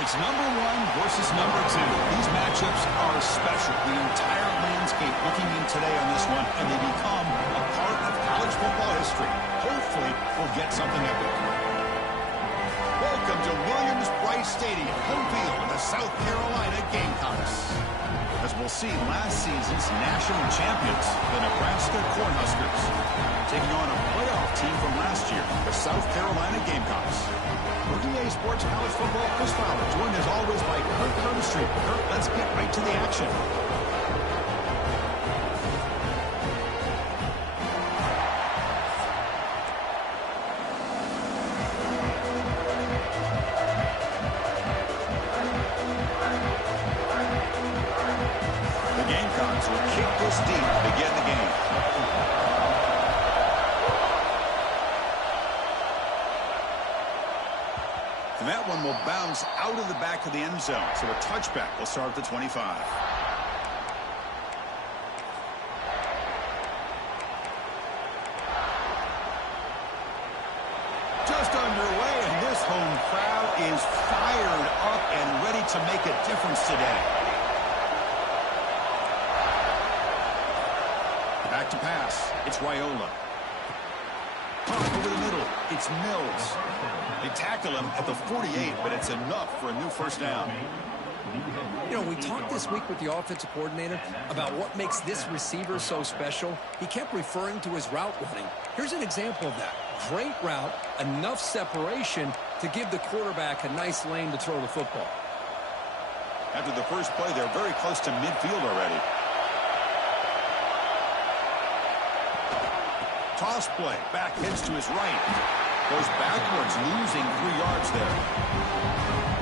It's number one versus number two. These matchups are special. The entire landscape looking in today on this one, and they become a part of college football history. Hopefully, we'll get something epic. Welcome to Williams-Brice Stadium, home field of the South Carolina Gamecocks. As we'll see, last season's national champions, the Nebraska Cornhuskers, taking on a playoff team from last year, the South Carolina Gamecocks. For EA Sports College Football, Chris Fowler, joined as always by Kurt Kirkstreet. Kurt, let's get right to the action. The Gamecocks will kick this deep to begin the game. And that one will bounce out of the back of the end zone. So a touchback will start at the 25. Just underway, and this home crowd is fired up and ready to make a difference today. Back to pass. It's Raiola. Pump over the middle. It's Mills. They tackle him at the 48, but it's enough for a new first down. You know, we talked this week with the offensive coordinator about what makes this receiver so special. He kept referring to his route running. Here's an example of that. Great route, enough separation to give the quarterback a nice lane to throw the football. After the first play, they're very close to midfield already. Toss play. Back heads to his right. Goes backwards, losing 3 yards there.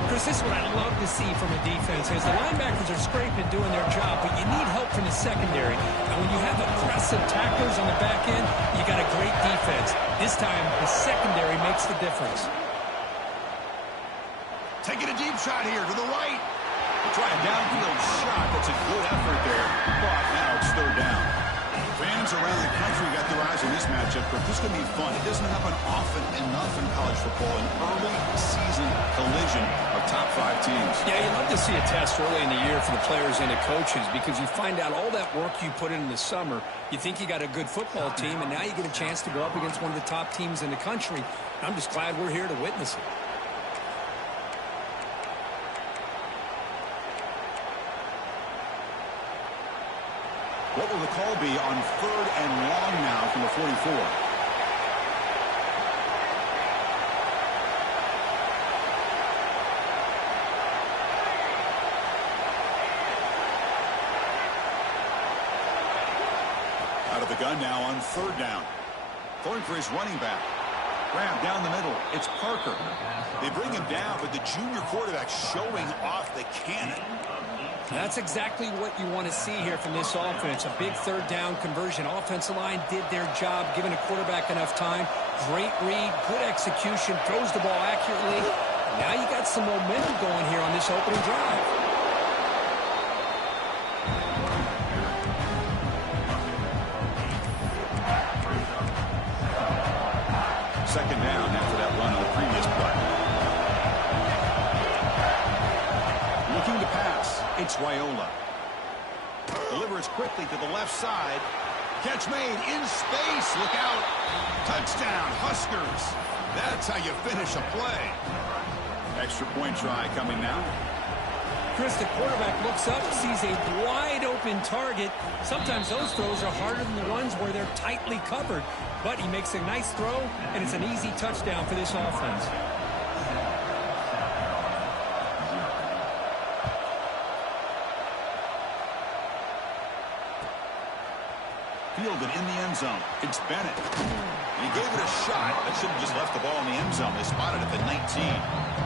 Chris, this is what I love to see from a defense. As the linebackers are scraping, doing their job, but you need help from the secondary. And when you have aggressive tacklers on the back end, you got a great defense. This time, the secondary makes the difference. Taking a deep shot here to the right. We'll try a downfield shot. That's a good effort there. But now it's third down. Fans around the country got their eyes on this matchup, but this is going to be fun. It doesn't happen often enough in college football, an early season collision of top 5 teams. Yeah, you love to see a test early in the year for the players and the coaches because you find out all that work you put in the summer. You think you got a good football team, and now you get a chance to go up against one of the top teams in the country. I'm just glad we're here to witness it. What will the call be on 3rd and long now from the 44? Out of the gun now on 3rd down. Going for his running back. Grab down the middle. It's Parker. They bring him down, but the junior quarterback showing off the cannon. That's exactly what you want to see here from this offense. A big 3rd down conversion. Offensive line did their job, giving a quarterback enough time. Great read, good execution, throws the ball accurately. Now you got some momentum going here on this opening drive. Second down after that run on the previous play. Looking to pass. It's Raiola. Delivers quickly to the left side. Catch made in space. Look out. Touchdown, Huskers. That's how you finish a play. Extra point try coming now. Chris, the quarterback looks up, sees a wide-open target. Sometimes those throws are harder than the ones where they're tightly covered. But he makes a nice throw, and it's an easy touchdown for this offense. Fielded in the end zone. It's Bennett. And he gave it a shot. That should have just left the ball in the end zone. They spotted it at the 19.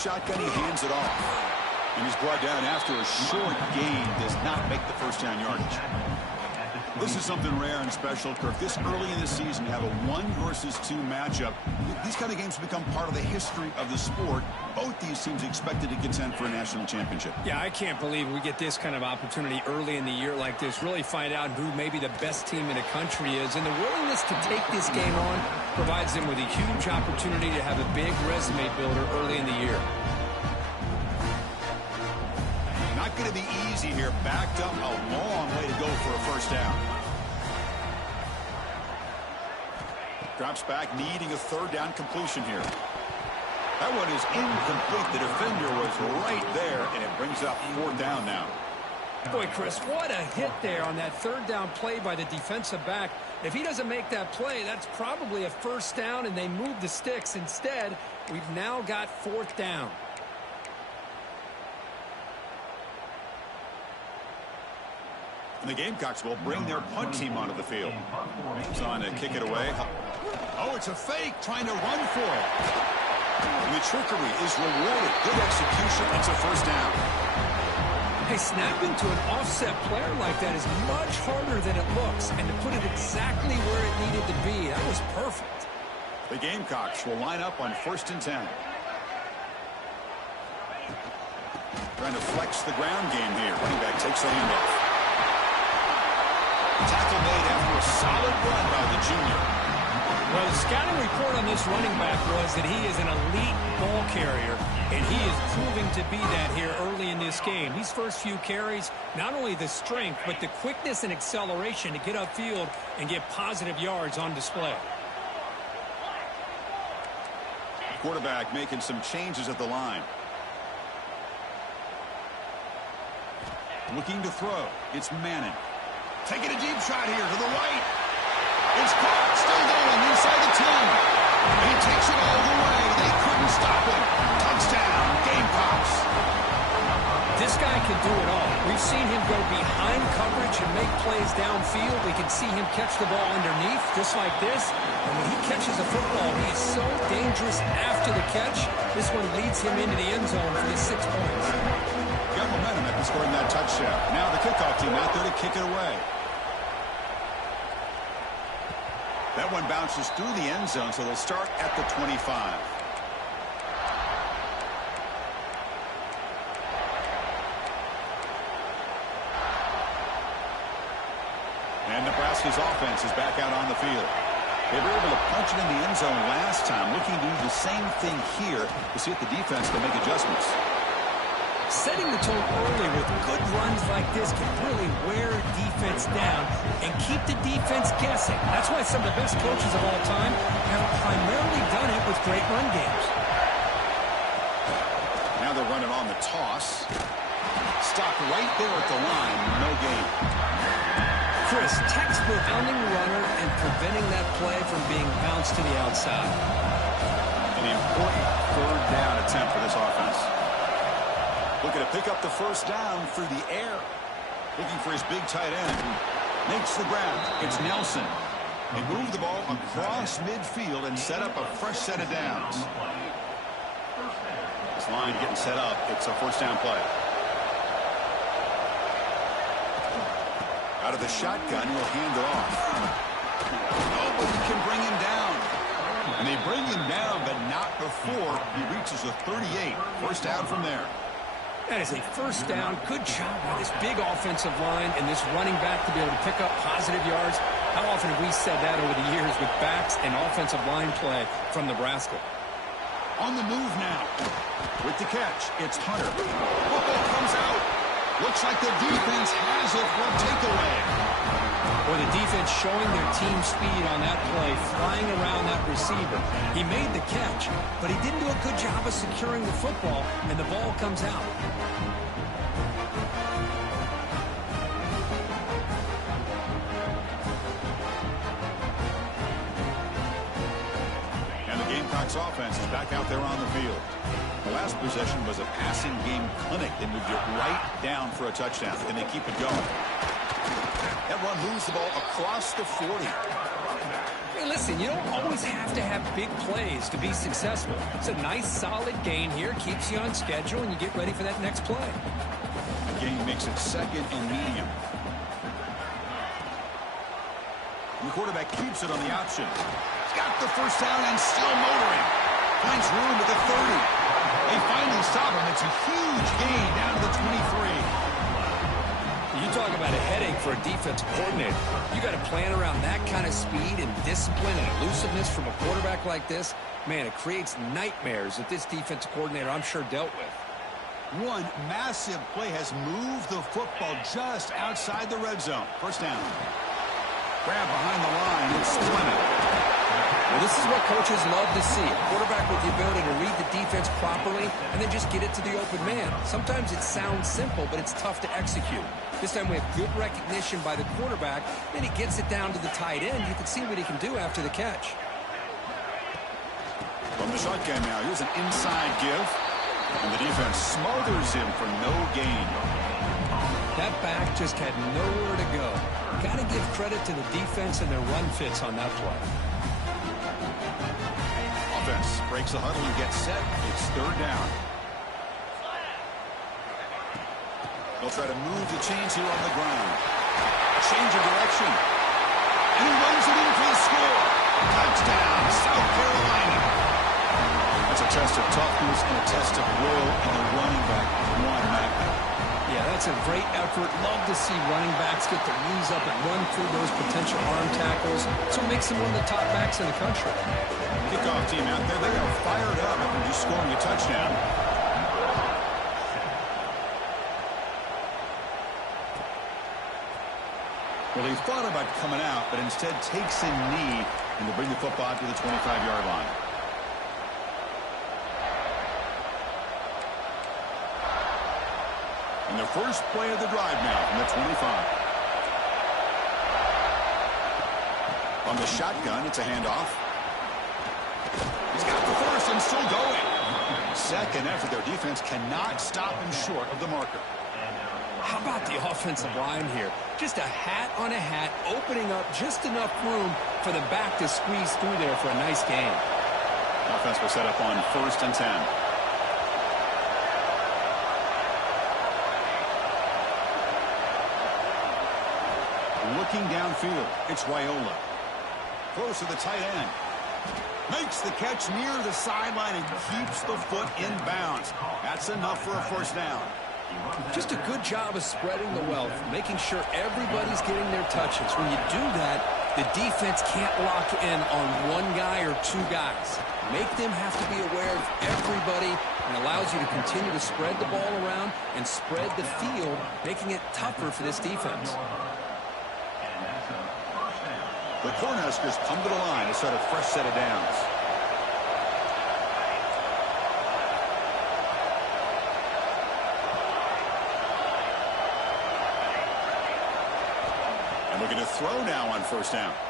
Shotgun, he hands it off. And he's brought down after a short gain. Does not make the first down yardage. This is something rare and special, Kirk. This early in the season, you have a 1 versus 2 matchup. These kind of games become part of the history of the sport. Both these teams expected to contend for a national championship. Yeah, I can't believe we get this kind of opportunity early in the year like this. Really find out who maybe the best team in the country is. And the willingness to take this game on provides them with a huge opportunity to have a big resume builder early in the year. Not going to be easy here. Backed up, a long way to go for a first down. Drops back, needing a 3rd down completion here. That one is incomplete. The defender was right there, and it brings up 4th down now. Boy, Chris, what a hit there on that 3rd down play by the defensive back. If he doesn't make that play, that's probably a first down, and they move the sticks. Instead, we've now got 4th down. And the Gamecocks will bring their punt team onto the field. He's on to kick it away. Oh, it's a fake, trying to run for it. And the trickery is rewarded. Good execution. It's a first down. Hey, snapping to an offset player like that is much harder than it looks. And to put it exactly where it needed to be, that was perfect. The Gamecocks will line up on 1st and 10. Trying to flex the ground game here. Running back takes the handoff. Tackle made after a solid run by the junior. Well, the scouting report on this running back was that he is an elite ball carrier, and he is proving to be that here early in this game. These first few carries, not only the strength, but the quickness and acceleration to get upfield and get positive yards on display. Quarterback making some changes at the line. Looking to throw. It's Manning. Taking a deep shot here to the right. It's caught. Still going inside the 10. He takes it all the way. They couldn't stop him. Touchdown, Gamecocks. This guy can do it all. We've seen him go behind coverage and make plays downfield. We can see him catch the ball underneath, just like this. And when he catches a football, he is so dangerous after the catch. This one leads him into the end zone for the 6 points. Got momentum after scoring that touchdown. Now the kickoff team out there to kick it away. That one bounces through the end zone, so they'll start at the 25. And Nebraska's offense is back out on the field. They were able to punch it in the end zone last time, looking to do the same thing here to see if the defense can make adjustments. Setting the tone early with good runs like this can really wear defense down and keep the defense guessing. That's why some of the best coaches of all time have primarily done it with great run games. Now they're running on the toss. Stopped right there at the line. No gain. Chris, textbook pounding the runner and preventing that play from being bounced to the outside. An important 3rd down attempt for this offense. Looking to pick up the first down through the air. Looking for his big tight end. Makes the grab. It's Nelson. They move the ball across midfield and set up a fresh set of downs. This line getting set up. It's a first down play. Out of the shotgun, he'll hand it off. Nobody can bring him down. And they bring him down, but not before he reaches the 38. First down from there. That is a first down. Good job by this big offensive line and this running back to be able to pick up positive yards. How often have we said that over the years with backs and offensive line play from Nebraska? On the move now. With the catch, it's Hunter. Football comes out. Looks like the defense has it for a takeaway. Or the defense showing their team speed on that play, flying around that receiver. He made the catch, but he didn't do a good job of securing the football, and the ball comes out. And the Gamecocks offense is back out there on the field. The last possession was a passing game clinic. They moved it right down for a touchdown, and they keep it going. That run moves the ball across the 40. Hey, listen, you don't always have to have big plays to be successful. It's a nice, solid gain here. Keeps you on schedule, and you get ready for that next play. The game makes it 2nd and medium. And the quarterback keeps it on the option. He's got the first down and still motoring. Finds room at the 30. They finally stop him. It's a huge gain down to the 23. You talk about a headache for a defensive coordinator. You got to plan around that kind of speed and discipline and elusiveness from a quarterback like this. Man, it creates nightmares that this defensive coordinator, I'm sure, dealt with. One massive play has moved the football just outside the red zone. First down. Grab behind the line and split it. Well, this is what coaches love to see. A quarterback with the ability to read the defense properly and then just get it to the open man. Sometimes it sounds simple, but it's tough to execute. This time we have good recognition by the quarterback. Then he gets it down to the tight end. You can see what he can do after the catch. From the shotgun now, here's an inside give. And the defense smothers him for no gain. That back just had nowhere to go. Got to give credit to the defense and their run fits on that play. Offense breaks the huddle and gets set. It's third down. They'll try to move the chains here on the ground. Change of direction. And he runs it in for the score. Touchdown, South Carolina. That's a test of toughness and a test of will, and the running back won that. Yeah, that's a great effort. Love to see running backs get their knees up and run through those potential arm tackles. So it makes them one of the top backs in the country. Kickoff team out there, they are fired up after just scoring a touchdown. Well, he thought about coming out, but instead takes a knee and to bring the football out to the 25-yard line. And the first play of the drive now from the 25. On the shotgun, it's a handoff. He's got the first and still going. Second effort, their defense cannot stop him short of the marker. How about the offensive line here? Just a hat on a hat, opening up just enough room for the back to squeeze through there for a nice gain. Offense will set up on 1st and 10. Looking downfield, it's Raiola. Close to the tight end. Makes the catch near the sideline and keeps the foot in bounds. That's enough for a first down. Just a good job of spreading the wealth, making sure everybody's getting their touches. When you do that, the defense can't lock in on one guy or two guys. Make them have to be aware of everybody, and allows you to continue to spread the ball around and spread the field, making it tougher for this defense. The Cornhuskers come to the line to start a fresh set of downs. And looking to throw now on first down. And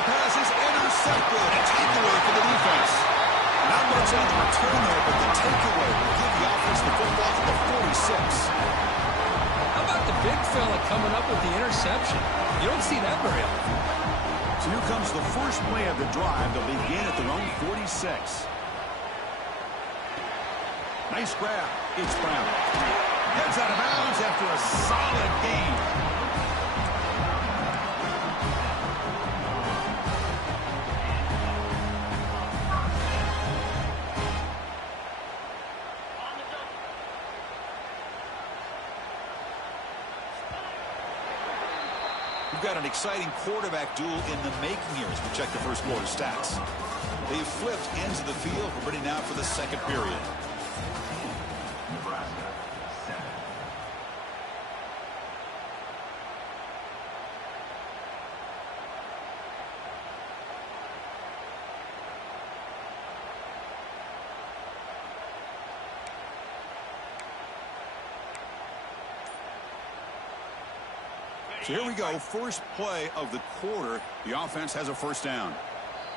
the pass is intercepted. A takeaway for the defense. Not much on the return there, but the takeaway will give the offense the football at the 46. How about the big fella coming up with the interception? You don't see that very often. So here comes the first play of the drive. They'll begin at their own 46. Nice grab. It's Brown. Gets out of bounds after a solid gain. We've got an exciting quarterback duel in the making here as we check the first quarter stats. They've flipped ends of the field. We're ready now for the second period. Nebraska, 7. So here we go. First play of the quarter. The offense has a first down.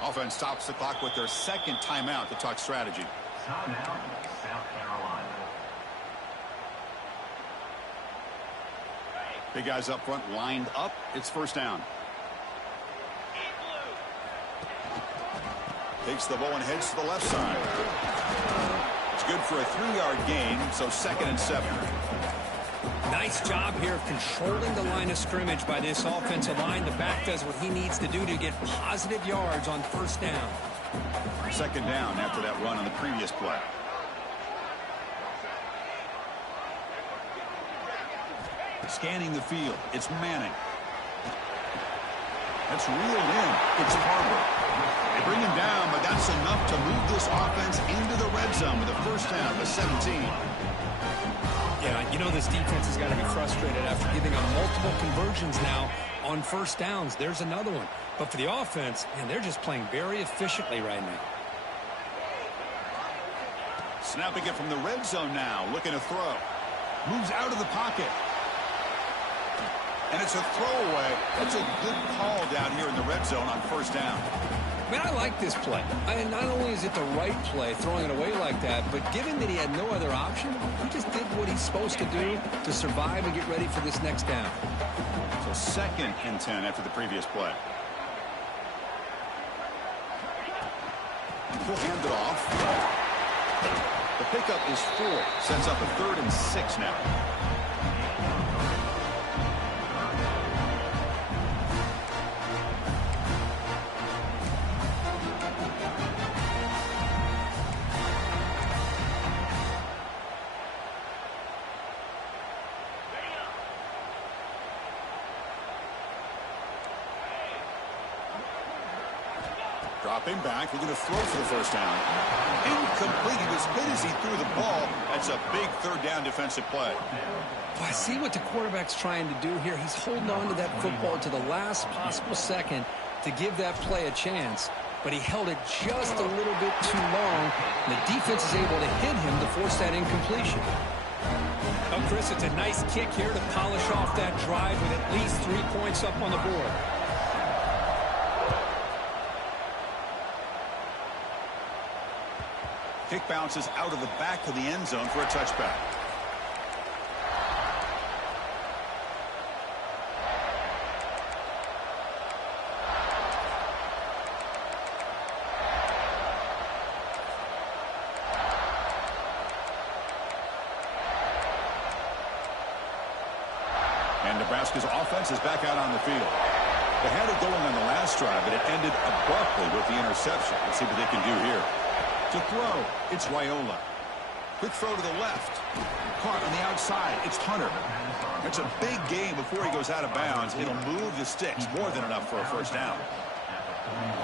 Offense stops the clock with their second timeout to talk strategy. Timeout, South Carolina. Big guys up front lined up. It's first down. Takes the ball and heads to the left side. It's good for a 3-yard gain, so 2nd and 7. Nice job here of controlling the line of scrimmage by this offensive line. The back does what he needs to do to get positive yards on first down. Second down after that run on the previous play. Scanning the field. It's Manning. That's reeled in. It's Harbor. They bring him down, but that's enough to move this offense into the red zone with a first down to 17. Yeah, you know this defense has got to be frustrated after giving up multiple conversions now on first downs. There's another one. But for the offense, man, they're just playing very efficiently right now. Snapping it from the red zone now, looking to throw. Moves out of the pocket. And it's a throwaway. That's a good call down here in the red zone on first down. Man, I like this play. Not only is it the right play, throwing it away like that, but given that he had no other option, he just did what he's supposed to do to survive and get ready for this next down. So second and 10 after the previous play. He'll hand it off. The pickup is 4. Sets up a 3rd and 6 now. Dropping back, looking to throw for the first down. Incomplete. He was hit as he threw the ball. That's a big third down defensive play. Well, I see what the quarterback's trying to do here. He's holding on to that football to the last possible second to give that play a chance. But he held it just a little bit too long, and the defense is able to hit him to force that incompletion. Oh, Chris, it's a nice kick here to polish off that drive with at least 3 points up on the board. Kick bounces out of the back of the end zone for a touchback. And Nebraska's offense is back out on the field. They had it going on the last drive, but it ended abruptly with the interception. Let's see what they can do here. To throw, it's Raiola. Quick throw to the left. Caught on the outside, it's Hunter. It's a big game before he goes out of bounds. It'll move the sticks, more than enough for a first down.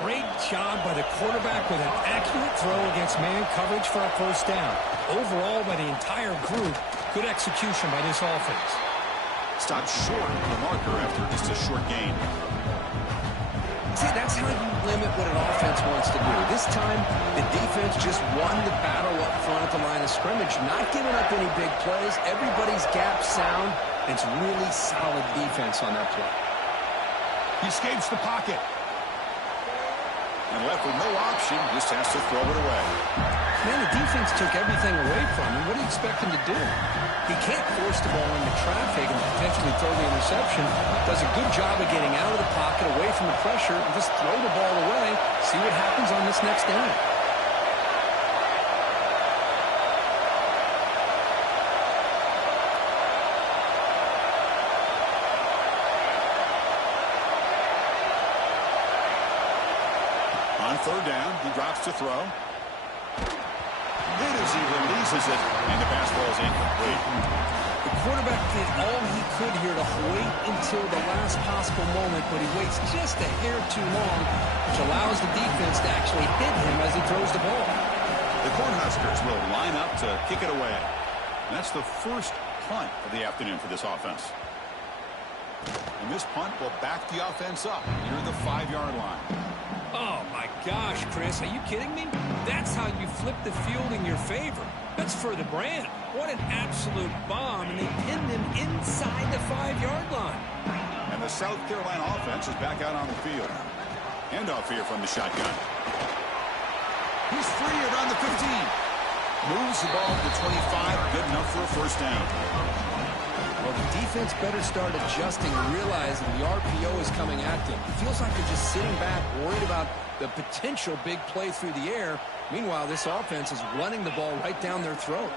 Great job by the quarterback with an accurate throw against man coverage for a first down. Overall, by the entire group, good execution by this offense. Stopped short of the marker after just a short gain. See, that's how you limit what an offense wants to do. This time, the defense just won the battle up front at the line of scrimmage, not giving up any big plays. Everybody's gap sound. It's really solid defense on that play. He escapes the pocket. And left with no option, just has to throw it away. Man, the defense took everything away from him. What do you expect him to do? He can't force the ball into traffic and potentially throw the interception. Does a good job of getting out of the pocket, away from the pressure, and just throw the ball away. See what happens on this next down. On third down, he drops to throw. Hit as he releases it, and the pass ball is incomplete. The quarterback did all he could here to wait until the last possible moment, but he waits just a hair too long, which allows the defense to actually hit him as he throws the ball. The Cornhuskers will line up to kick it away. And that's the first punt of the afternoon for this offense. And this punt will back the offense up near the 5-yard line. Oh, my gosh, Chris, are you kidding me? That's how you flip the field in your favor. That's for the brand. What an absolute bomb, and they pinned him inside the 5-yard line. And the South Carolina offense is back out on the field. Handoff here from the shotgun. He's free around the 15. Moves the ball to the 25, good enough for a first down. Well, the defense better start adjusting and realizing the RPO is coming at them. It feels like they're just sitting back, worried about the potential big play through the air. Meanwhile, this offense is running the ball right down their throat.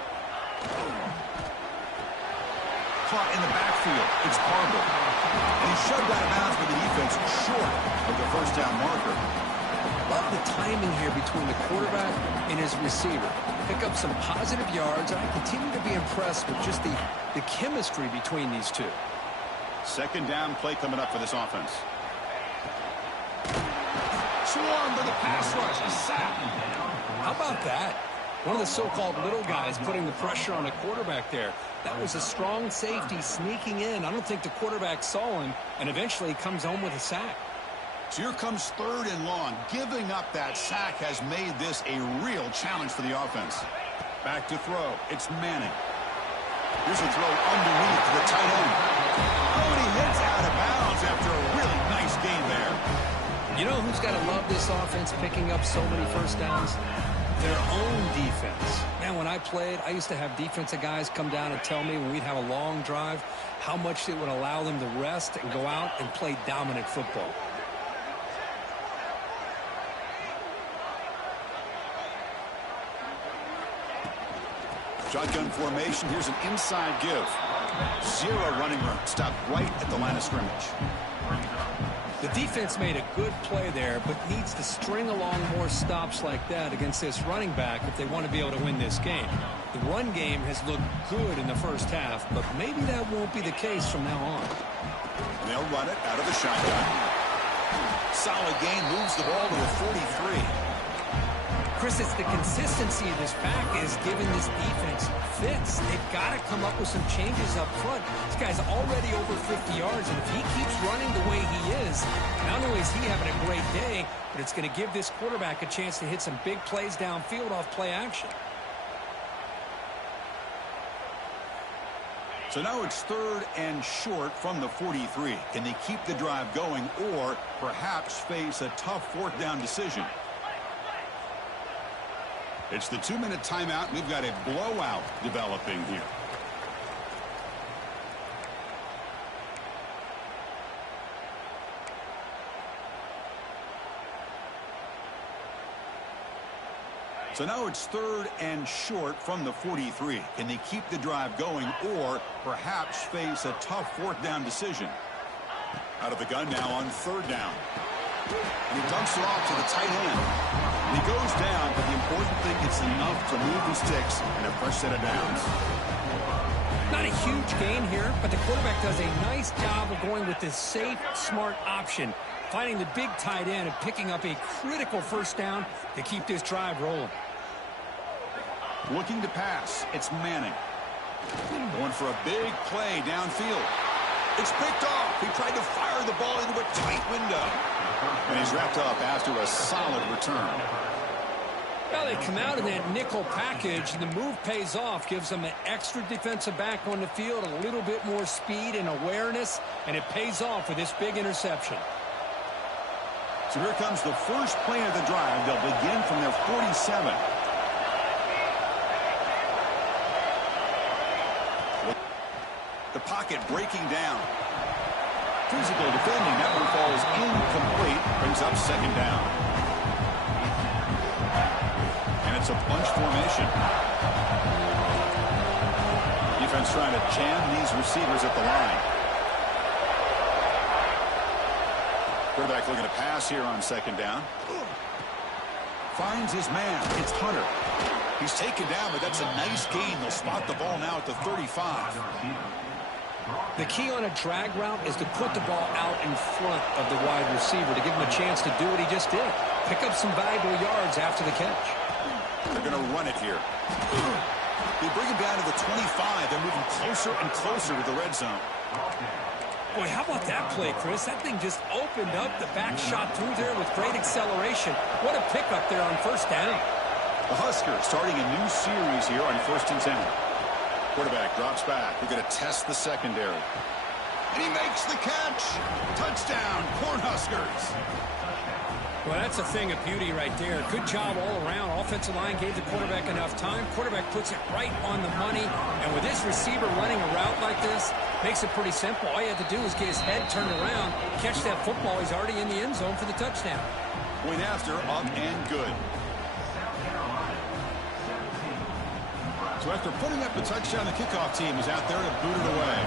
caught in the backfield. It's Barber. And he's shoved out of bounds by the defense short of the first down marker. Love the timing here between the quarterback and his receiver. Pick up some positive yards, and I continue to be impressed with just the chemistry between these two. Second down play coming up for this offense. Swarmed by the pass rush. A sack. How about that? One of the so-called little guys putting the pressure on the quarterback there. That was a strong safety sneaking in. I don't think the quarterback saw him, and eventually he comes home with a sack. So here comes 3rd and long. Giving up that sack has made this a real challenge for the offense. Back to throw. It's Manning. Here's a throw underneath to the tight end. Oh, and he heads out of bounds after a really nice gain there. You know who's got to love this offense picking up so many first downs? Their own defense. Man, when I played, I used to have defensive guys come down and tell me when we'd have a long drive how much it would allow them to rest and go out and play dominant football. Shotgun formation. Here's an inside give. 0 running room. Stopped right at the line of scrimmage. The defense made a good play there, but needs to string along more stops like that against this running back if they want to be able to win this game. The run game has looked good in the first half, but maybe that won't be the case from now on. And they'll run it out of the shotgun. Solid gain, moves the ball to the 43. Chris, it's the consistency of this back is giving this defense fits. They've got to come up with some changes up front. This guy's already over 50 yards, and if he keeps running the way he is, not only is he having a great day, but it's going to give this quarterback a chance to hit some big plays downfield off play action. So now it's 3rd and short from the 43. Can they keep the drive going or perhaps face a tough 4th down decision? It's the 2-minute timeout. We've got a blowout developing here. So now it's 3rd and short from the 43. Can they keep the drive going or perhaps face a tough 4th down decision? Out of the gun now on 3rd down. And he dumps it off to the tight end. And he goes down, but the important thing, it's enough to move the sticks and a fresh set of downs. Not a huge gain here, but the quarterback does a nice job of going with this safe, smart option, finding the big tight end and picking up a critical first down to keep this drive rolling. Looking to pass, it's Manning. Going for a big play downfield. It's picked off. He tried to fire the ball into a tight window. And he's wrapped up after a solid return. Well, they come out in that nickel package, and the move pays off, gives them an extra defensive back on the field, a little bit more speed and awareness, and it pays off with this big interception. So here comes the first play of the drive. They'll begin from their 47. The pocket breaking down. Physical defending. That one falls incomplete. Brings up 2nd down. And it's a bunch formation. Defense trying to jam these receivers at the line. Quarterback looking to pass here on 2nd down. Finds his man. It's Hunter. He's taken down, but that's a nice gain. They'll spot the ball now at the 35. The key on a drag route is to put the ball out in front of the wide receiver to give him a chance to do what he just did. Pick up some valuable yards after the catch. They're going to run it here. They bring him down to the 25. They're moving closer and closer to the red zone. Boy, how about that play, Chris? That thing just opened up. The back shot through there with great acceleration. What a pickup there on 1st down. The Huskers starting a new series here on 1st and 10. Quarterback drops back. They're going to test the secondary. And he makes the catch. Touchdown, Cornhuskers. Well, that's a thing of beauty right there. Good job all around. Offensive line gave the quarterback enough time. Quarterback puts it right on the money. And with this receiver running a route like this, makes it pretty simple. All you have to do is get his head turned around, catch that football. He's already in the end zone for the touchdown. Point after, up and good. So after putting up the touchdown, the kickoff team is out there to boot it away.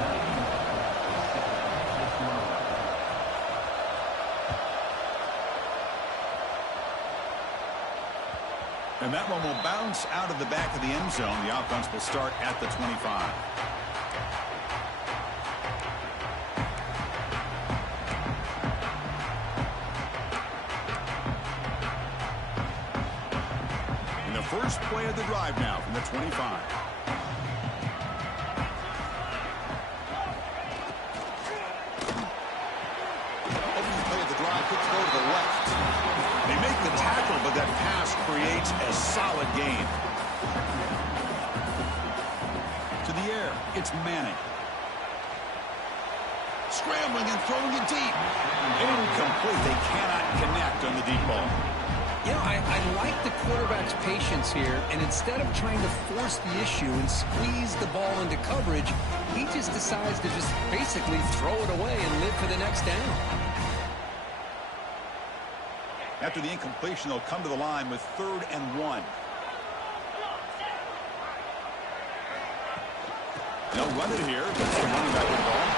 And that one will bounce out of the back of the end zone. The offense will start at the 25. And the first play of the drive now from the 25. Opening play of the drive, quick throw to the left. They make the tackle, but that pass creates a solid gain. To the air, it's Manning. Scrambling and throwing it deep. Incomplete. They cannot connect on the deep ball. You know, I like the quarterback's patience here, and instead of trying to force the issue and squeeze the ball into coverage, he just decides to just basically throw it away and live for the next down. After the incompletion, they'll come to the line with 3rd and 1. They'll run it here. That's the running back involved.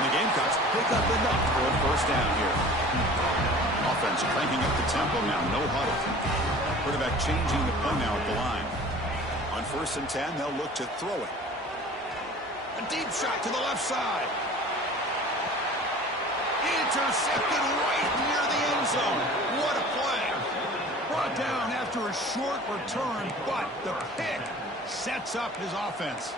And the Gamecocks pick up enough for a first down here. Offense cranking up the tempo now. No huddle. Quarterback changing the play now at the line. On 1st and 10, they'll look to throw it. A deep shot to the left side. Intercepted right near the end zone. What a play. Brought down after a short return, but the pick sets up his offense.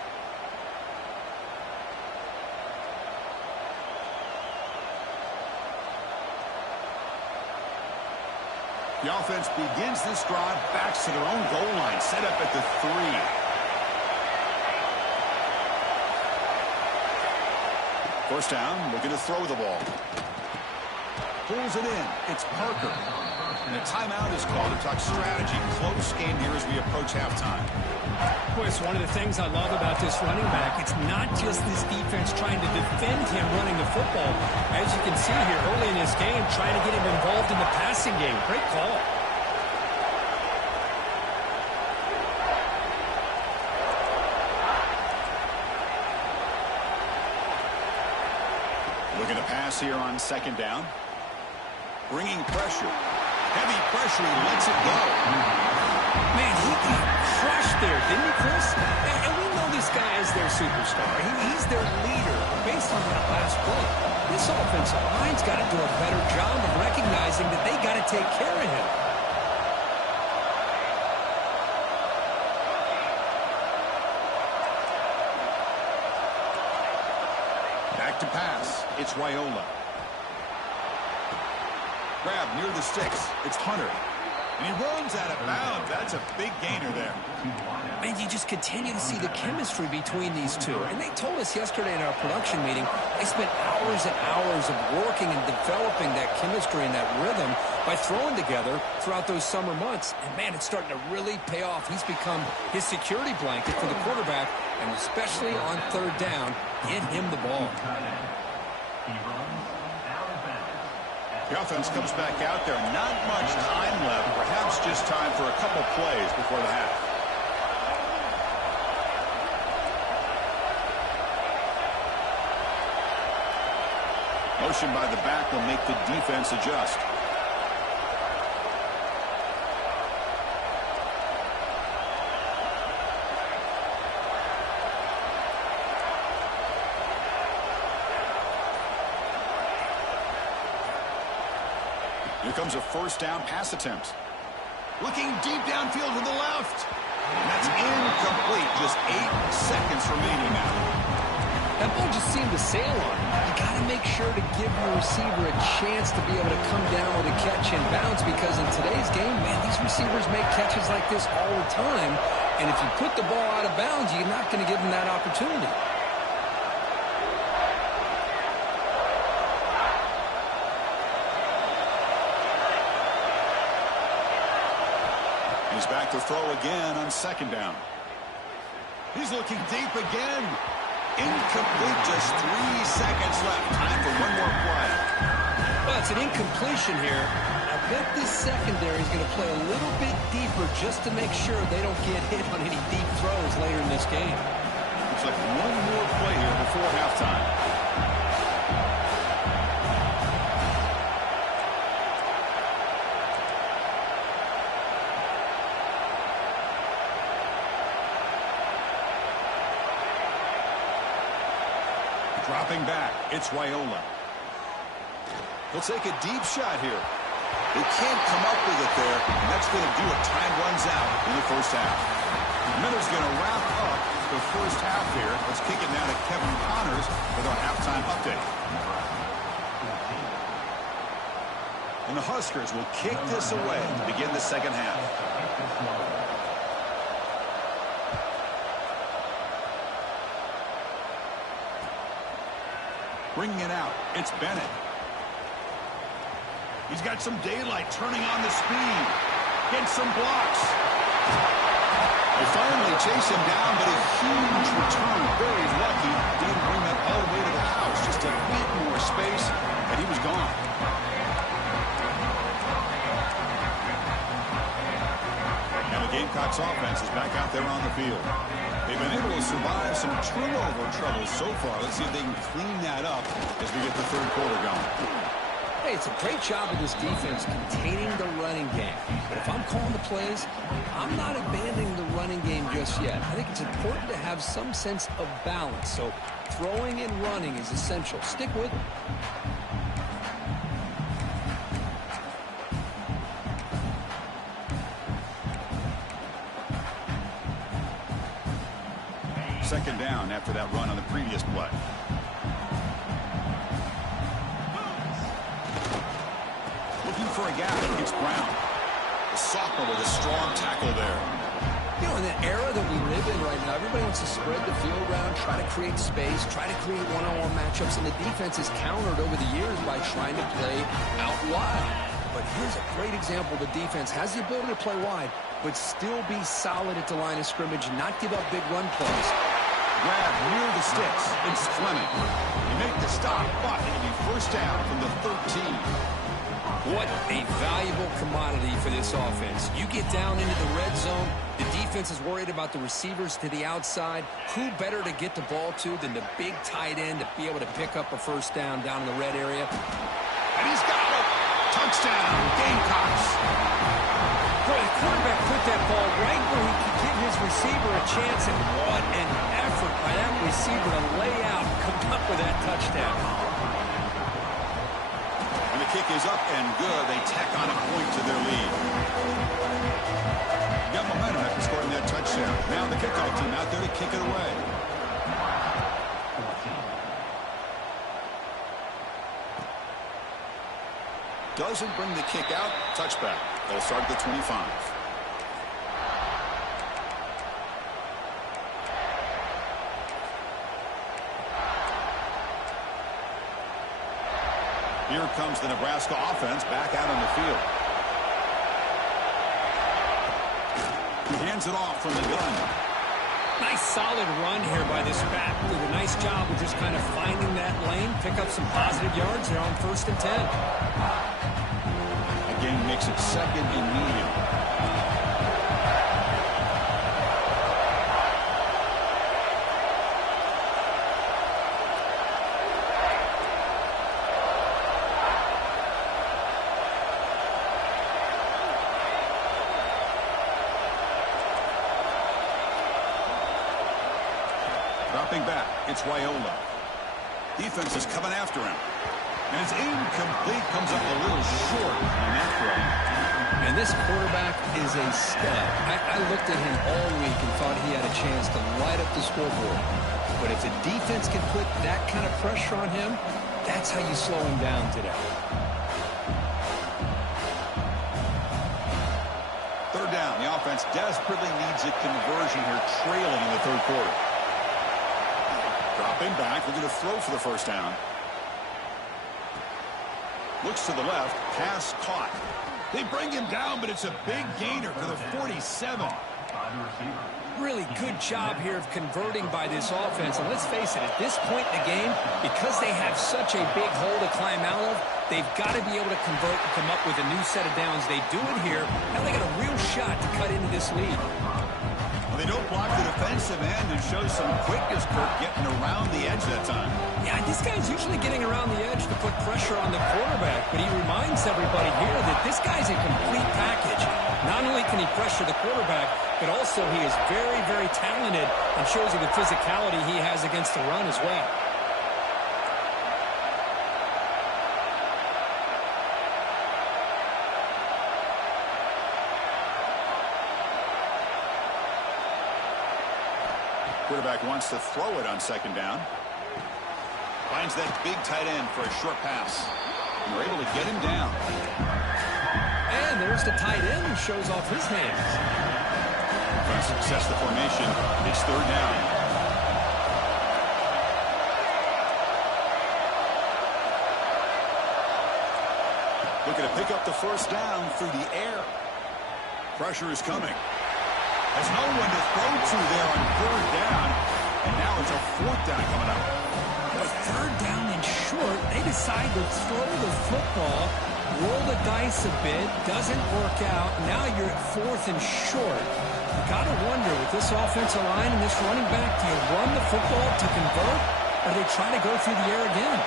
The offense begins this drive, backs to their own goal line, set up at the 3. First down, looking to throw the ball. Pulls it in. It's Parker. And a timeout is called to talk strategy. Close game here as we approach halftime. Boy, it's one of the things I love about this running back. It's not just this defense trying to defend him running the football. As you can see here early in this game, trying to get him involved in the passing game. Great call. Looking to pass here on 2nd down. Bringing pressure. Heavy pressure. He lets it go. Man, he got crushed there, didn't he, Chris? And we know this guy is their superstar. He's their leader based on that last play. This offensive line's got to do a better job of recognizing that they got to take care of him. Back to pass. It's Raiola. Grab near the sticks. It's Hunter. And he runs out of bounds. That's a big gainer there. Man, you just continue to see the chemistry between these two. And they told us yesterday in our production meeting, they spent hours and hours of working and developing that chemistry and that rhythm by throwing together throughout those summer months. And, man, it's starting to really pay off. He's become his security blanket for the quarterback, and especially on 3rd down, get him the ball. The offense comes back out there. Not much time left. Perhaps just time for a couple plays before the half. Motion by the back will make the defense adjust. Here comes a 1st down pass attempt. Looking deep downfield to the left. And that's incomplete. Just 8 seconds remaining now. That ball just seemed to sail on him. You got to make sure to give your receiver a chance to be able to come down with a catch and bounce, because in today's game, man, these receivers make catches like this all the time. And if you put the ball out of bounds, you're not going to give them that opportunity. He's back to throw again on 2nd down. He's looking deep again. Incomplete. Just 3 seconds left. Time for one more play. Well, it's an incompletion here. Now, bet this secondary is going to play a little bit deeper just to make sure they don't get hit on any deep throws later in this game. Looks like one more play here before halftime. Dropping back, it's Raiola. He'll take a deep shot here. They can't come up with it there, and that's going to do it. Time runs out in the first half. Miller's going to wrap up the first half here. Let's kick it now to Kevin Connors with our halftime update. And the Huskers will kick this away to begin the second half. Bringing it out, it's Bennett. He's got some daylight, turning on the speed. Gets some blocks. They finally chase him down, but a huge return. Very lucky. Didn't bring that all the way to the house. Just a bit more space, and he was gone. Now the Gamecocks offense is back out there on the field. They've been able to survive some turnover trouble so far. Let's see if they can clean that up as we get the third quarter going. Hey, it's a great job of this defense containing the running game. But if I'm calling the plays, I'm not abandoning the running game just yet. I think it's important to have some sense of balance. So throwing and running is essential. Stick with it. Second down after that run on the previous play. Looking for a gap. It's Brown. The sophomore with a strong tackle there. You know, in the era that we live in right now, everybody wants to spread the field around, try to create space, try to create one-on-one matchups, and the defense is countered over the years by trying to play out wide. But here's a great example. The defense has the ability to play wide, but still be solid at the line of scrimmage, not give up big run plays. Grab near the sticks. It's Fleming. They make the stop, but it'll be first down from the 13. What a valuable commodity for this offense. You get down into the red zone, the defense is worried about the receivers to the outside. Who better to get the ball to than the big tight end to be able to pick up a first down in the red area? And he's got it. Touchdown, Gamecocks. Boy, the quarterback put that ball right where he could give his receiver a chance, and what an effort by that receiver to lay out and come up with that touchdown. And the kick is up and good. They tack on a point to their lead. Got momentum after scoring that touchdown. Now the kickoff team out there to kick it away. Doesn't bring the kick out. Touchback. They'll start at the 25. Here comes the Nebraska offense back out on the field. He hands it off from the gun. Nice solid run here by this back. Did a nice job of just kind of finding that lane, pick up some positive yards there on 1st and 10. Again, makes it second and medium. Dropping back, it's Raiola. Defense is coming after him. And it's incomplete, comes up a little short on that throw. And this quarterback is a stud. I looked at him all week and thought he had a chance to light up the scoreboard. But if the defense can put that kind of pressure on him, that's how you slow him down today. Third down, the offense desperately needs a conversion here, trailing in the third quarter. Dropping back, we're going to throw for the first down. Looks to the left, pass caught. They bring him down, but it's a big gainer to the 47. by the receiver. Really good job here of converting by this offense. And let's face it, at this point in the game, because they have such a big hole to climb out of, they've got to be able to convert and come up with a new set of downs. They do it here. Now they got a real shot to cut into this lead. Well, they don't block the defensive end and show some quickness, Kirk, getting around the edge that time. Yeah, this guy's usually getting around the edge to put pressure on the quarterback, but he reminds everybody here that this guy's a complete package. Not only can he pressure the quarterback, but also he is very, very talented and shows you the physicality he has against the run as well. Quarterback wants to throw it on second down. Finds that big tight end for a short pass. And they're able to get him down. And there's the tight end who shows off his hands. Trying to success the formation. It's third down. Looking to pick up the first down through the air. Pressure is coming. Has no one to throw to there on third down. And now it's a fourth down coming up. With third down and short, they decide to throw the football, roll the dice a bit, doesn't work out. Now you're at fourth and short. You got to wonder, with this offensive line and this running back, do you run the football to convert, or do they try to go through the air again?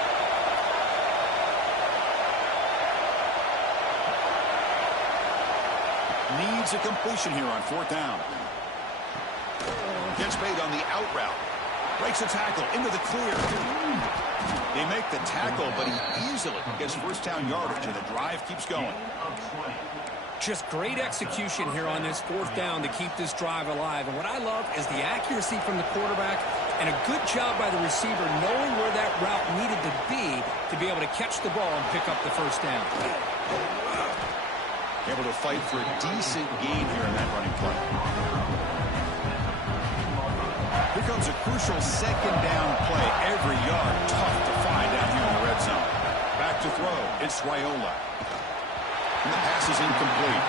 Needs a completion here on fourth down. Gets made on the out route. Breaks a tackle into the clear. They make the tackle, but he easily gets first down yardage, and the drive keeps going. Just great execution here on this fourth down to keep this drive alive. And what I love is the accuracy from the quarterback and a good job by the receiver knowing where that route needed to be able to catch the ball and pick up the first down. Able to fight for a decent gain here in that running play. Here comes a crucial second down play. Every yard tough to find down here in the red zone. Back to throw. It's Raiola. And the pass is incomplete.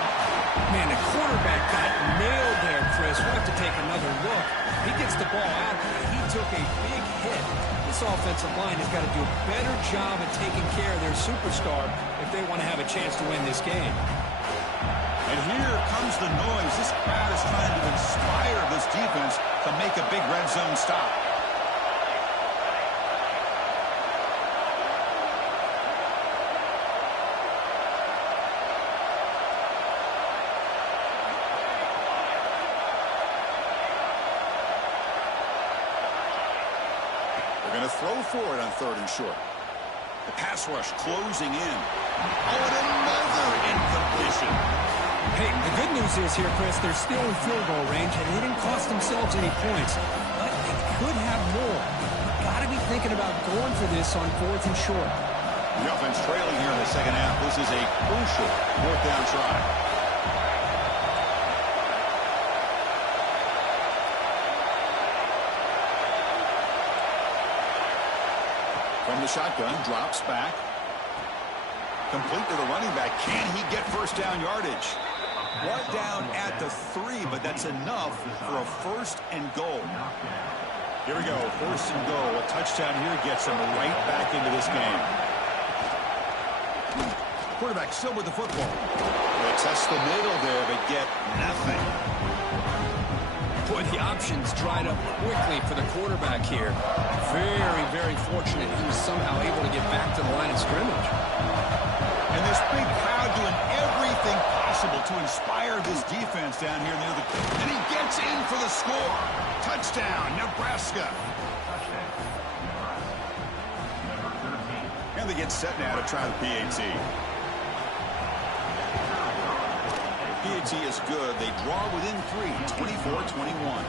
Man, the quarterback got nailed there, Chris. We'll have to take another look. He gets the ball out, but he took a big hit. This offensive line has got to do a better job at taking care of their superstar if they want to have a chance to win this game. And here comes the noise. This crowd is trying to inspire this defense to make a big red zone stop. They're going to throw for it on third and short. The pass rush closing in. Oh, and another incompletion. Hey, the good news is here, Chris, they're still in field goal range, and they didn't cost themselves any points. But they could have more. You've got to be thinking about going for this on fourth and short. The offense trailing here in the second half. This is a crucial fourth down try. From the shotgun, drops back. Complete to the running back. Can he get first down yardage? Brought down at the 3, but that's enough for a first and goal. Here we go, first and goal. A touchdown here gets him right back into this game. Quarterback still with the football. They test the middle there, but get nothing. Boy, the options dried up quickly for the quarterback here. Very, very fortunate he was somehow able to get back to the line of scrimmage. And this big crowd doing everything possible to inspire this defense down here near the... And he gets in for the score. Touchdown, Nebraska. And they get set now to try the PAT. PAT is good. They draw within 3, 24-21.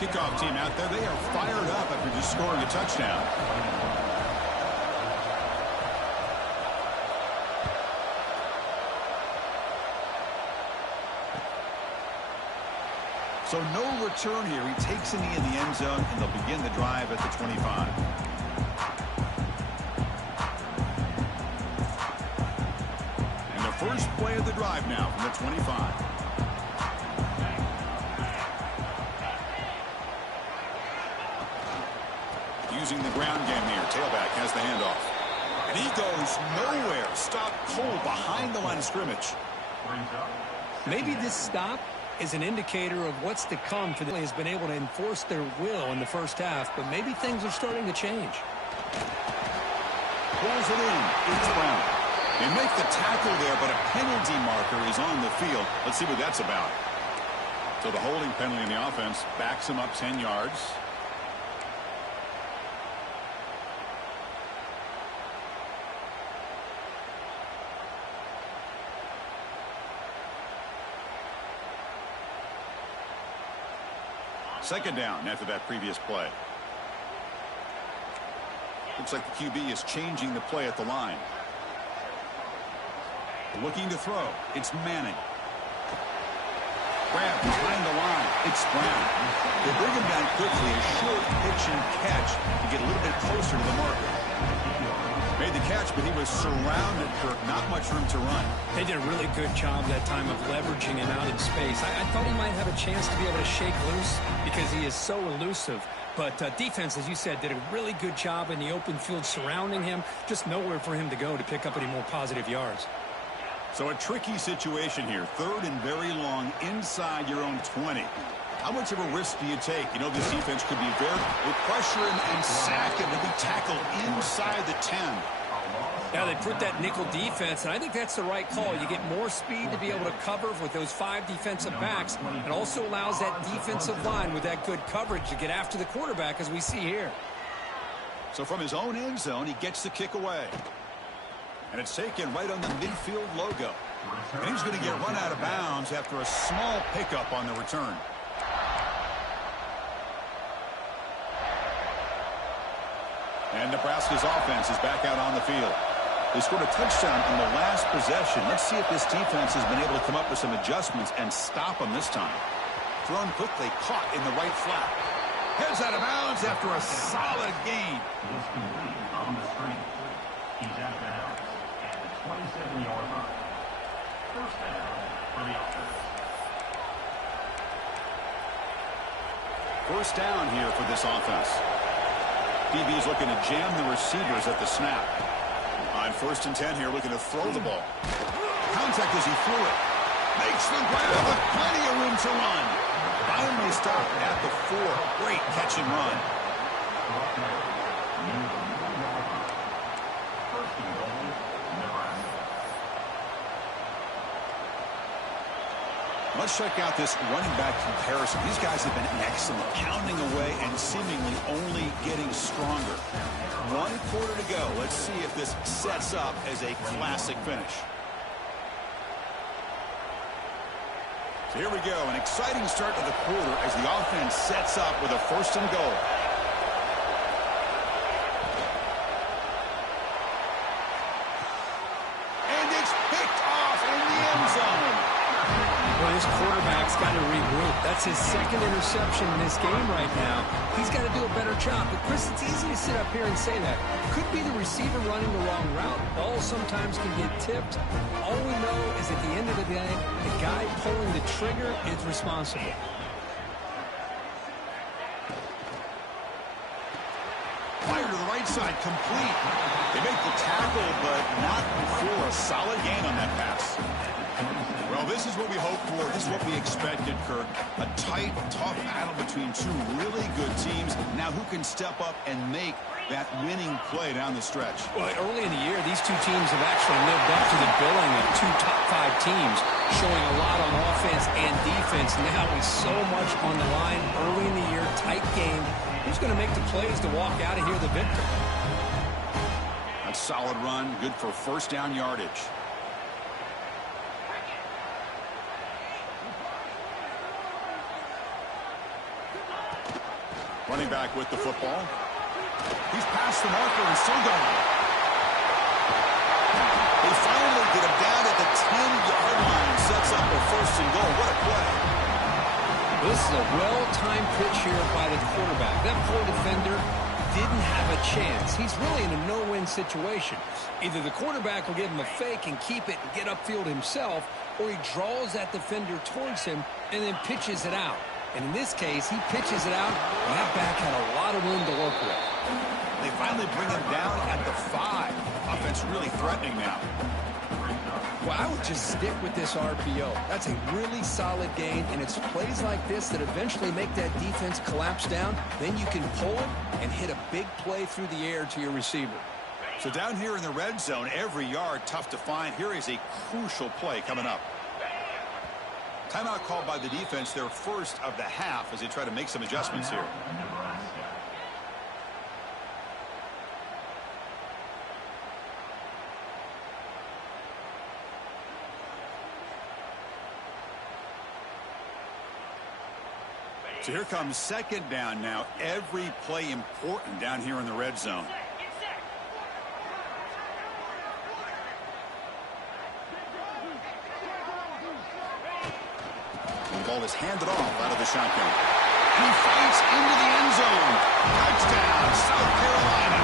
Kickoff team out there. They are fired up after just scoring a touchdown. So no return here. He takes a knee in the end zone, and they'll begin the drive at the 25. And the first play play of the drive now from the 25. Using the ground game here. Tailback has the handoff. And he goes nowhere. Stop cold behind the line of scrimmage. Maybe this stop is an indicator of what's to come for them. Has been able to enforce their will in the first half, but maybe things are starting to change. Pulls it in. It's Brown. They make the tackle there, but a penalty marker is on the field. Let's see what that's about. So the holding penalty in the offense backs him up 10 yards. Second down after that previous play. Looks like the QB is changing the play at the line. Looking to throw. It's Manning. Grab behind the line. It's Brown. They bring him down quickly. A short pitch and catch to get a little bit closer to the marker. Made the catch, but he was surrounded, Kirk. Not much room to run. They did a really good job that time of leveraging him out in space. I thought he might have a chance to be able to shake loose because he is so elusive. But defense, as you said, did a really good job in the open field surrounding him. Just nowhere for him to go to pick up any more positive yards. So a tricky situation here. Third and very long inside your own 20. How much of a risk do you take? You know, this defense could be very with pressure and sack him to be tackled inside the 10. Yeah, they put that nickel defense, and I think that's the right call. You get more speed to be able to cover with those 5 defensive backs. It also allows that defensive line with that good coverage to get after the quarterback, as we see here. So from his own end zone, he gets the kick away. And it's taken right on the midfield logo. And he's going to get run out of bounds after a small pickup on the return. And Nebraska's offense is back out on the field. They scored a touchdown on the last possession. Let's see if this defense has been able to come up with some adjustments and stop them this time. Thrown quickly, caught in the right flat. Heads out of bounds after a solid gain. On the screen. He's out of bounds at the 27-yard line. First down for the offense. First down here for this offense. DB is looking to jam the receivers at the snap. On 1st and 10 here, looking to throw the ball. Contact as he threw it. Makes the grab with plenty of room to run. Finally stopped at the 4. Great catch and run. Let's check out this running back comparison. These guys have been excellent, pounding away and seemingly only getting stronger. 1 quarter to go. Let's see if this sets up as a classic finish. So here we go, an exciting start to the quarter as the offense sets up with a 1st and goal. And it's picked off in the end zone. Well, his quarterback's got to regroup. That's his 2nd interception in this game right now. He's got to do a better job. But, Chris, it's easy to sit up here and say that. Could be the receiver running the wrong route. Ball sometimes can get tipped. All we know is at the end of the day, the guy pulling the trigger is responsible. Fire to the right side, complete. They make the tackle, but not before a solid gain on that pass. Well, this is what we hoped for. This is what we expected, Kirk. A tight, tough battle between 2 really good teams. Now who can step up and make that winning play down the stretch? Well, early in the year, these 2 teams have actually lived up to the billing of 2 top 5 teams, showing a lot on offense and defense. Now with so much on the line early in the year, tight game. Who's going to make the plays to walk out of here the victor? A solid run, good for 1st down yardage. Running back with the football. He's past the marker and still going. They finally get him down at the 10-yard line. Sets up a 1st and goal. What a play. This is a well-timed pitch here by the quarterback. That poor defender didn't have a chance. He's really in a no-win situation. Either the quarterback will give him a fake and keep it and get upfield himself, or he draws that defender towards him and then pitches it out. And in this case, he pitches it out, and that back had a lot of room to work with. They finally bring him down at the 5. Offense really threatening now. Well, I would just stick with this RPO. That's a really solid gain, and it's plays like this that eventually make that defense collapse down. Then you can pull it and hit a big play through the air to your receiver. So down here in the red zone, every yard tough to find. Here is a crucial play coming up. Timeout called by the defense, their first of the half, as they try to make some adjustments here. So here comes second down now. Every play important down here in the red zone. The ball is handed off out of the shotgun. He fights into the end zone. Touchdown, South Carolina.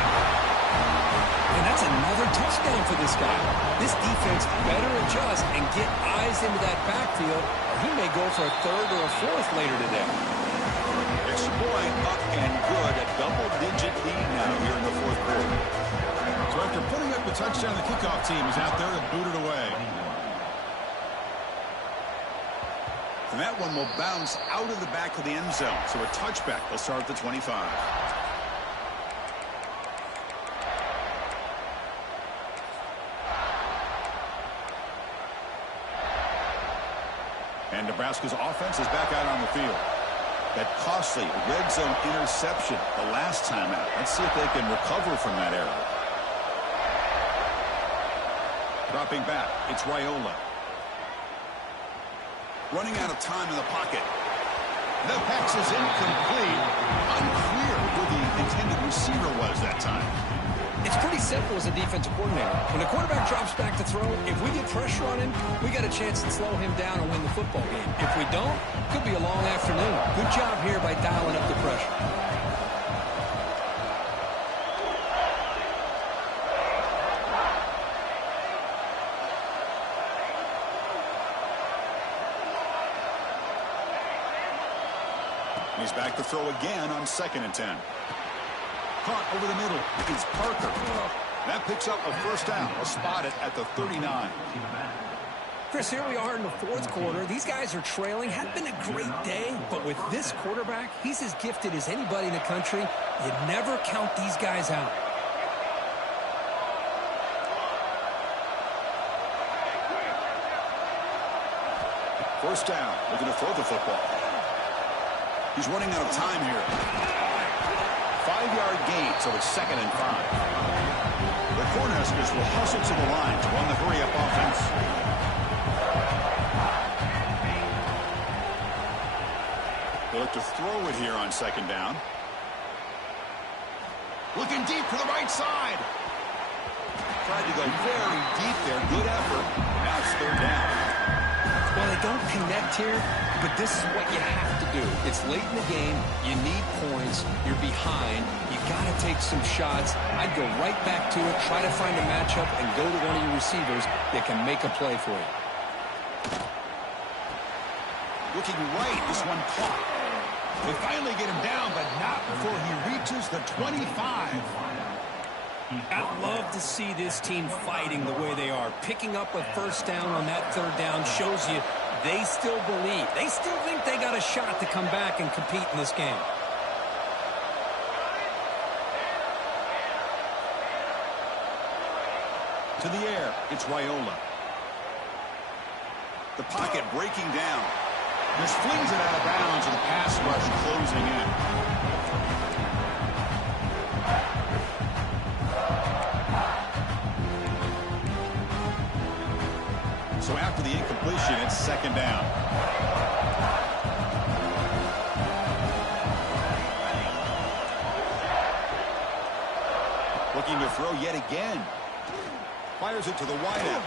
And that's another touchdown for this guy. This defense better adjust and get eyes into that backfield, or he may go for a third or a fourth later today. Extra point up and good. A double-digit lead now here in the fourth quarter. So after putting up the touchdown, the kickoff team is out there to boot it away. And that one will bounce out of the back of the end zone. So a touchback will start at the 25. And Nebraska's offense is back out on the field. That costly red zone interception the last time out. Let's see if they can recover from that error. Dropping back, it's Raiola. Running out of time in the pocket. The pass is incomplete. Unclear who the intended receiver was that time. It's pretty simple as a defensive coordinator. When the quarterback drops back to throw, if we get pressure on him, we got a chance to slow him down and win the football game. If we don't, it could be a long afternoon. Good job here by dialing up the pressure. He's back to throw again on 2nd and 10. Caught over the middle. It's Parker. That picks up a first down. We'll spot it at the 39. Chris, here we are in the fourth quarter. These guys are trailing. Had been a great day, but with this quarterback, he's as gifted as anybody in the country. You never count these guys out. First down. Looking to throw the football. He's running out of time here. 5-yard gain, so it's 2nd and 5. The Cornhuskers will hustle to the line to run the hurry-up offense. They look to throw it here on 2nd down. Looking deep for the right side. Tried to go very deep there. Good effort. Now it's 3rd down. Well, they don't connect here, but this is what you have to do. It's late in the game. You need points. You're behind. You got to take some shots. I'd go right back to it, try to find a matchup, and go to one of your receivers that can make a play for you. Looking right, this one caught. They finally get him down, but not before he reaches the 25. I love to see this team fighting the way they are. Picking up a first down on that 3rd down shows you they still believe. They still think they got a shot to come back and compete in this game. To the air, it's Raiola. The pocket breaking down. Just flings it out of bounds, and the pass rush closing in. So after the incompletion, it's 2nd down. Looking to throw yet again. Fires it to the wideout.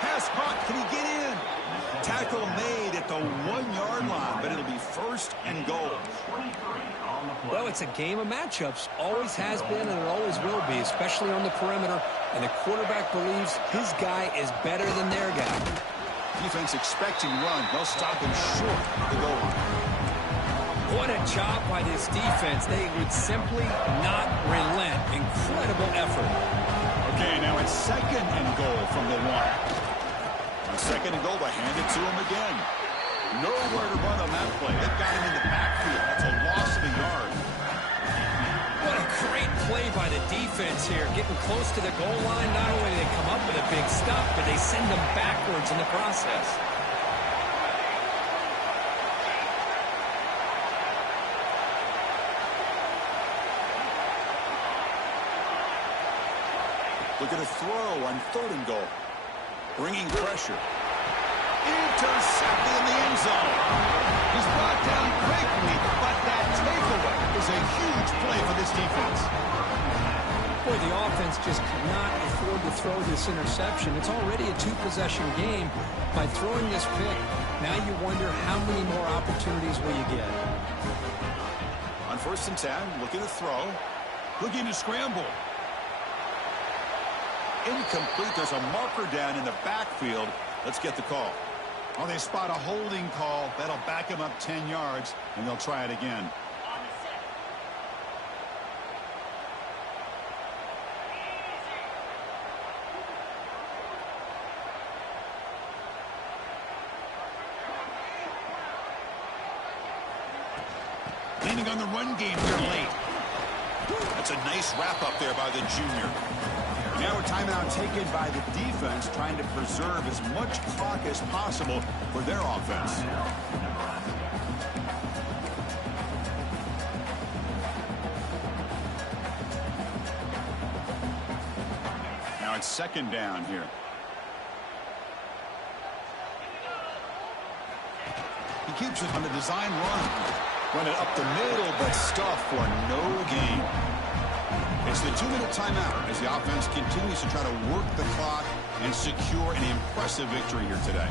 Pass caught. Can he get in? Tackle made at the 1-yard line, but it'll be first and goal. Well, it's a game of matchups. Always has been, and it always will be, especially on the perimeter. And the quarterback believes his guy is better than their guy. Defense expecting run. They'll stop him short of the goal line. What a job by this defense. They would simply not relent. Incredible effort. Okay, now it's second and goal from the 1. On second and goal, they hand it to him again. Nowhere to run on that play. They've got him in the backfield. That's a loss of a yard. What a great play by the defense here. Getting close to the goal line, not only do they come up with a big stop, but they send them backwards in the process. Look at a throw on third and goal. Bringing pressure. Intercepted in the end zone. He's brought down quickly, but that takeaway is a huge play for this defense. Boy, the offense just cannot afford to throw this interception. It's already a 2-possession game. By throwing this pick, now you wonder how many more opportunities will you get. On 1st and 10, looking to throw. Looking to scramble. Incomplete. There's a marker down in the backfield. Let's get the call. Oh, they spot a holding call. That'll back him up 10 yards, and they'll try it again. Leaning on the run game here late. That's a nice wrap up there by the junior. Now a timeout taken by the defense, trying to preserve as much clock as possible for their offense. Now it's second down here. He keeps it on the design run. Run it up the middle, but stuff for no gain. It's the 2-minute timeout as the offense continues to try to work the clock and secure an impressive victory here today.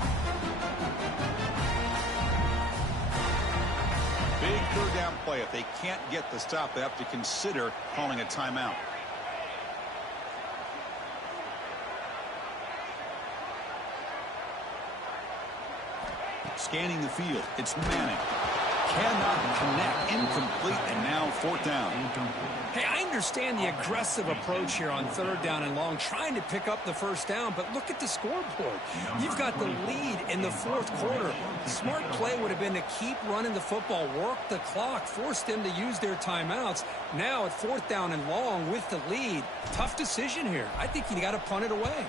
Big third down play. If they can't get the stop, they have to consider calling a timeout. Scanning the field. It's Manning. Cannot connect. Incomplete, and now 4th down. Hey, I understand the aggressive approach here on 3rd down and long, trying to pick up the 1st down, but look at the scoreboard. You've got the lead in the 4th quarter. Smart play would have been to keep running the football, work the clock, force them to use their timeouts. Now at 4th down and long with the lead, tough decision here. I think you got to punt it away.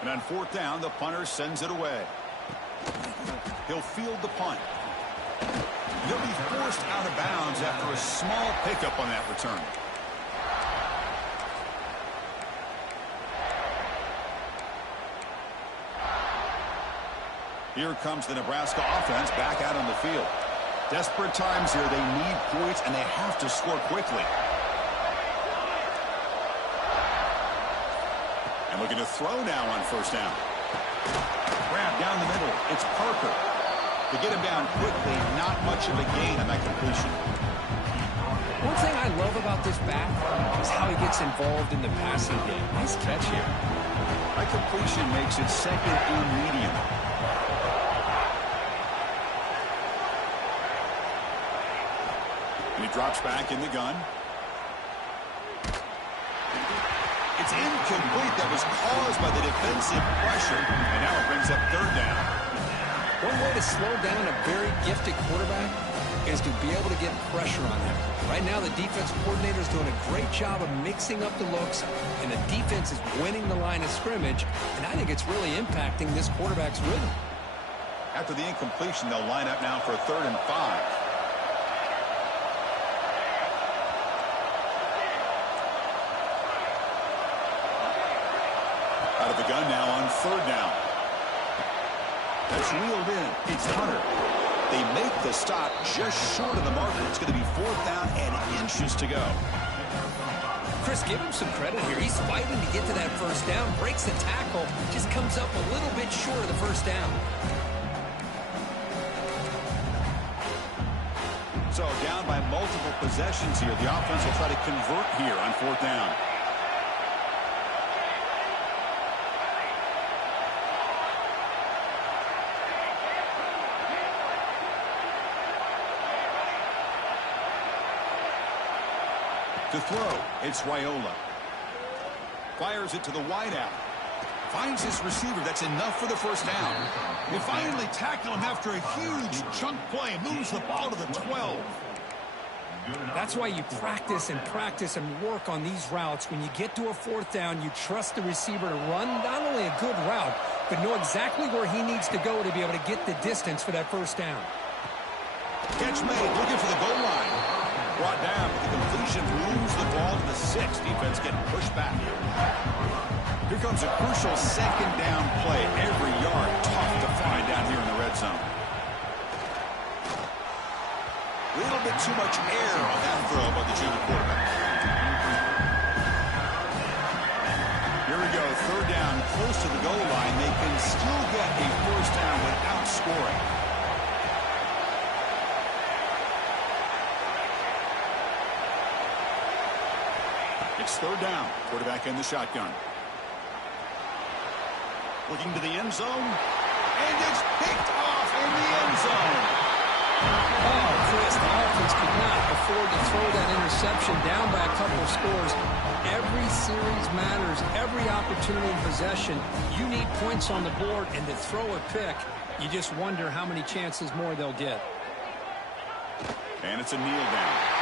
And on 4th down, the punter sends it away. He'll field the punt. He'll be forced out of bounds after a small pickup on that return. Here comes the Nebraska offense back out on the field. Desperate times here. They need points, and they have to score quickly. And looking to throw now on 1st down. Grab down the middle. It's Parker. To get him down quickly, not much of a gain on that completion. One thing I love about this back is how he gets involved in the passing game. Nice catch here. That completion makes it 2nd and medium. And he drops back in the gun. It's incomplete. That was caused by the defensive pressure. And now it brings up 3rd down. One way to slow down a very gifted quarterback is to be able to get pressure on him. Right now, the defense coordinator is doing a great job of mixing up the looks, and the defense is winning the line of scrimmage, and I think it's really impacting this quarterback's rhythm. After the incompletion, they'll line up now for 3rd and 5. Out of the gun now on 3rd down. That's reeled in. It's Hunter. They make the stop just short of the marker. It's going to be 4th down and inches to go. Chris, give him some credit here. He's fighting to get to that 1st down, breaks the tackle, just comes up a little bit short of the 1st down. So down by multiple possessions here. The offense will try to convert here on 4th down. To throw, it's Raiola. Fires it to the wideout. Finds his receiver. That's enough for the first down. They finally tackle him after a huge chunk play. Moves the ball to the 12. That's why you practice and work on these routes. When you get to a 4th down, you trust the receiver to run not only a good route, but know exactly where he needs to go to be able to get the distance for that first down. Catch made, looking for the goal line. Brought down, but the completion moves the ball to the 6. Defense getting pushed back. Here comes a crucial 2nd down play. Every yard tough to find down here in the red zone. A little bit too much air on that throw by the junior quarterback. Here we go, 3rd down, close to the goal line. They can still get a first down without scoring. It's 3rd down. Quarterback in the shotgun. Looking to the end zone. And it's picked off in the end zone. Oh, Chris, the offense could not afford to throw that interception down by a couple of scores. Every series matters. Every opportunity in possession. You need points on the board, and to throw a pick, you just wonder how many chances more they'll get. And it's a kneel down.